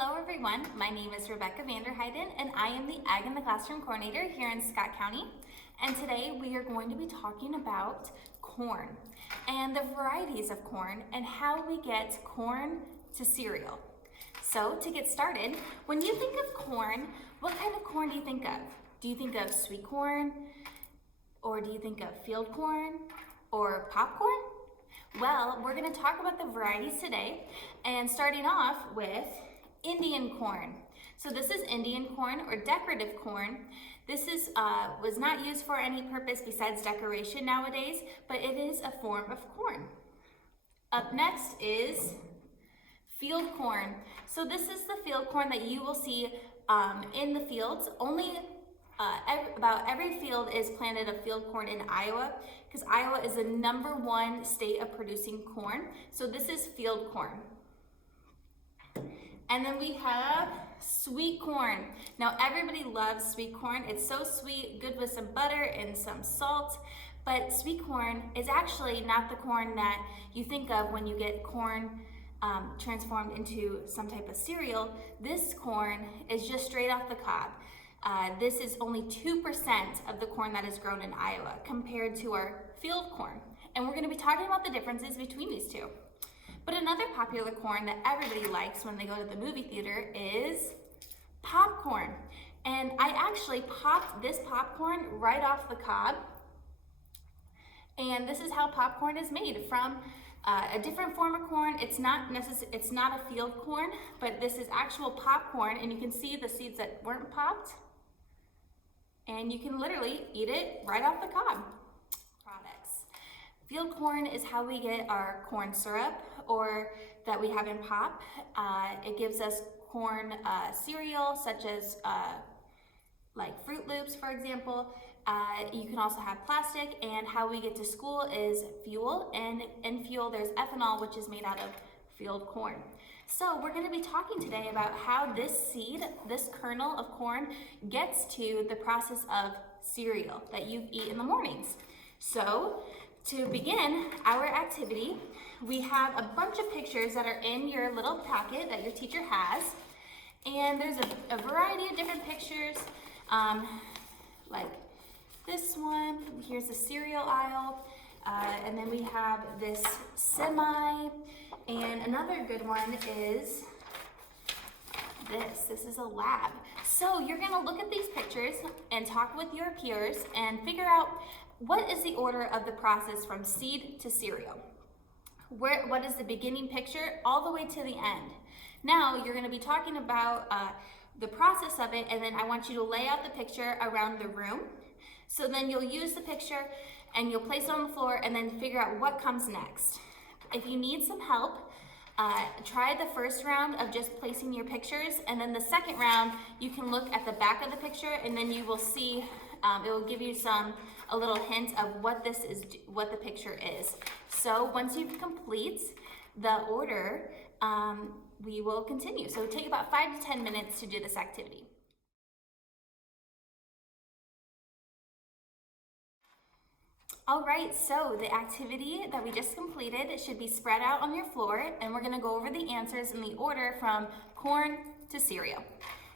Hello everyone, my name is Rebecca Vanderheiden and I am the Ag in the Classroom Coordinator here in Scott County. And today we are going to be talking about corn and the varieties of corn and how we get corn to cereal. So to get started, when you think of corn, what kind of corn do you think of? Do you think of sweet corn? Or do you think of field corn or popcorn? Well, we're going to talk about the varieties today, and starting off with Indian corn. So this is Indian corn or decorative corn. This was not used for any purpose besides decoration nowadays, but it is a form of corn. Up next is field corn. So this is the field corn that you will see in the fields. About every field is planted of field corn in Iowa, because Iowa is the #1 state of producing corn. So this is field corn. And then we have sweet corn. Now everybody loves sweet corn. It's so sweet, good with some butter and some salt. But sweet corn is actually not the corn that you think of when you get corn transformed into some type of cereal. This corn is just straight off the cob. This is only 2% of the corn that is grown in Iowa compared to our field corn. And we're going to be talking about the differences between these two. But another popular corn that everybody likes when they go to the movie theater is popcorn. And I actually popped this popcorn right off the cob. And this is how popcorn is made from a different form of corn. It's not a field corn, but this is actual popcorn, and you can see the seeds that weren't popped. And you can literally eat it right off the cob. Products. Field corn is how we get our corn syrup, or that we have in pop. It gives us corn cereal, such as like Fruit Loops, for example. You can also have plastic, and how we get to school is fuel, and in fuel there's ethanol, which is made out of field corn. So we're going to be talking today about how this seed, this kernel of corn, gets to the process of cereal that you eat in the mornings. So to begin our activity, we have a bunch of pictures that are in your little packet that your teacher has, and there's a variety of different pictures, like this one. Here's the cereal aisle, and then we have this semi, and another good one is this. This is a lab. So you're gonna look at these pictures and talk with your peers and figure out what is the order of the process from seed to cereal. What is the beginning picture all the way to the end? Now you're gonna be talking about the process of it, and then I want you to lay out the picture around the room. So then you'll use the picture and you'll place it on the floor and then figure out what comes next. If you need some help, try the first round of just placing your pictures, and then the second round you can look at the back of the picture, and then you will see, it will give you a little hint of what the picture is. So once you complete the order, we will continue. So take about 5 to 10 minutes to do this activity. All right, so the activity that we just completed should be spread out on your floor, and we're gonna go over the answers in the order from corn to cereal.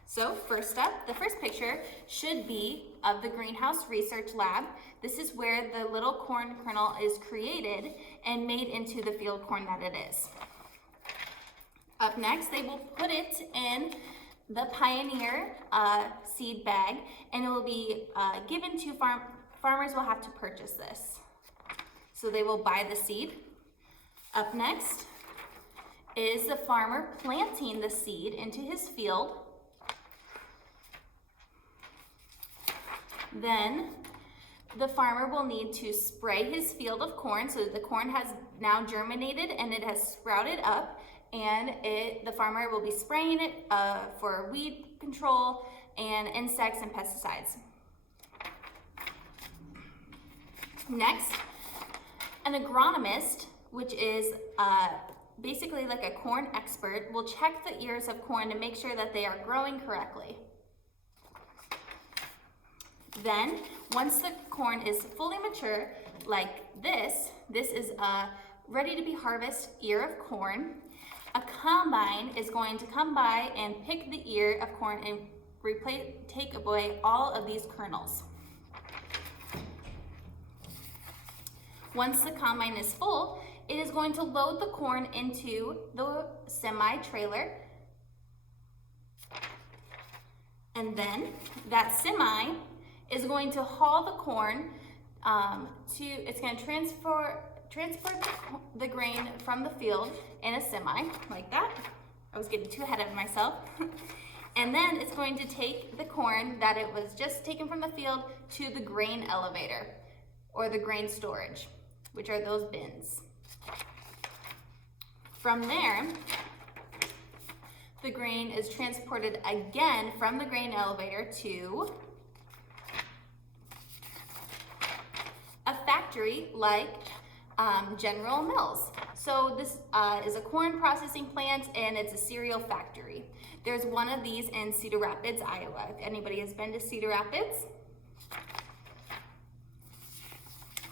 So first up, the first picture should be of the greenhouse research lab. This is where the little corn kernel is created and made into the field corn that it is. Up next, they will put it in the Pioneer seed bag, and it will be given to farmers will have to purchase this. So they will buy the seed. Up next is the farmer planting the seed into his field. Then the farmer will need to spray his field of corn, so the corn has now germinated and it has sprouted up, and the farmer will be spraying it for weed control and insects and pesticides. Next, an agronomist, which is basically like a corn expert, will check the ears of corn to make sure that they are growing correctly. Then, once the corn is fully mature, like this is a ready to be harvested ear of corn. a combine is going to come by and pick the ear of corn and take away all of these kernels. Once the combine is full, it is going to load the corn into the semi-trailer. And then that semi is going to haul the corn it's going to transport the grain from the field in a semi, like that. I was getting too ahead of myself. And then it's going to take the corn that it was just taken from the field to the grain elevator, or the grain storage, which are those bins. From there, the grain is transported again from the grain elevator to a factory like General Mills. So this is a corn processing plant, and it's a cereal factory. There's one of these in Cedar Rapids, Iowa. If anybody has been to Cedar Rapids.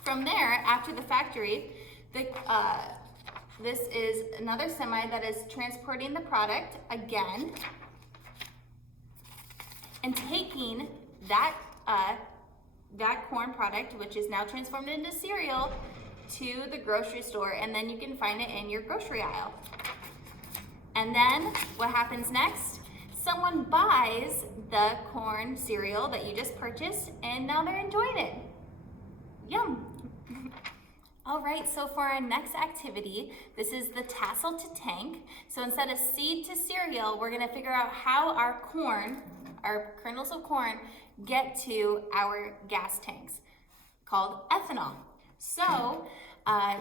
From there, after the factory, this is another semi that is transporting the product again and taking that corn product, which is now transformed into cereal, to the grocery store, and then you can find it in your grocery aisle. And then what happens next? Someone buys the corn cereal that you just purchased, and now they're enjoying it. Yum. All right, so for our next activity, this is the tassel to tank. So instead of seed to cereal, we're gonna figure out how our kernels of corn, get to our gas tanks, called ethanol. So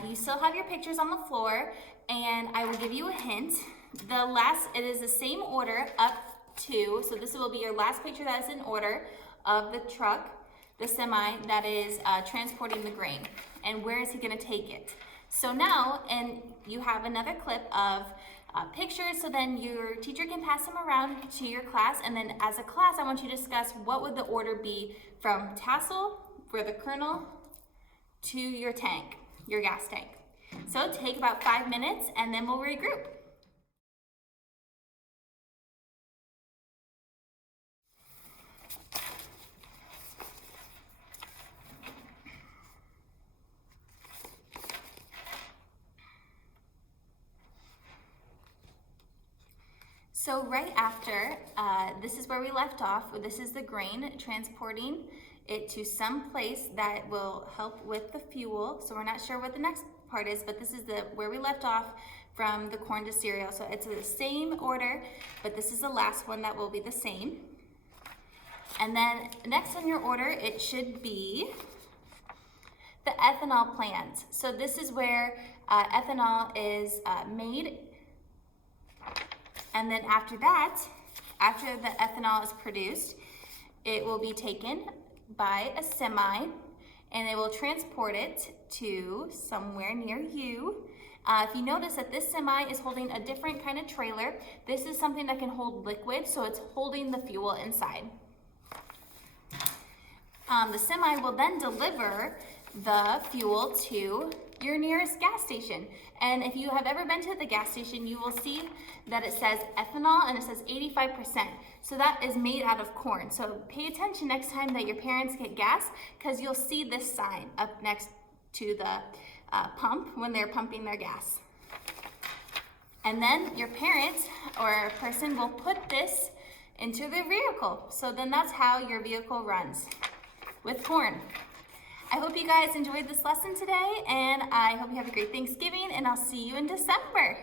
you still have your pictures on the floor, and I will give you a hint. It is the same order up to, so this will be your last picture that is in order of the truck, the semi that is transporting the grain, and where is he gonna take it. So now, and you have another clip of pictures, so then your teacher can pass them around to your class, and then as a class, I want you to discuss what would the order be from tassel, for the kernel, to your tank, your gas tank. So take about 5 minutes, and then we'll regroup. So right after, this is where we left off. This is the grain, transporting it to some place that will help with the fuel. So we're not sure what the next part is, but this is where we left off from the corn to cereal. So it's the same order, but this is the last one that will be the same. And then next on your order, it should be the ethanol plant. So this is where ethanol is made. And then after that, after the ethanol is produced, it will be taken by a semi, and it will transport it to somewhere near you. If you notice that this semi is holding a different kind of trailer, this is something that can hold liquid, so it's holding the fuel inside. The semi will then deliver the fuel to your nearest gas station. And if you have ever been to the gas station, you will see that it says ethanol and it says 85%. So that is made out of corn. So pay attention next time that your parents get gas, because you'll see this sign up next to the pump when they're pumping their gas. And then your parent or person will put this into their vehicle. So then that's how your vehicle runs, with corn. I hope you guys enjoyed this lesson today, and I hope you have a great Thanksgiving, and I'll see you in December.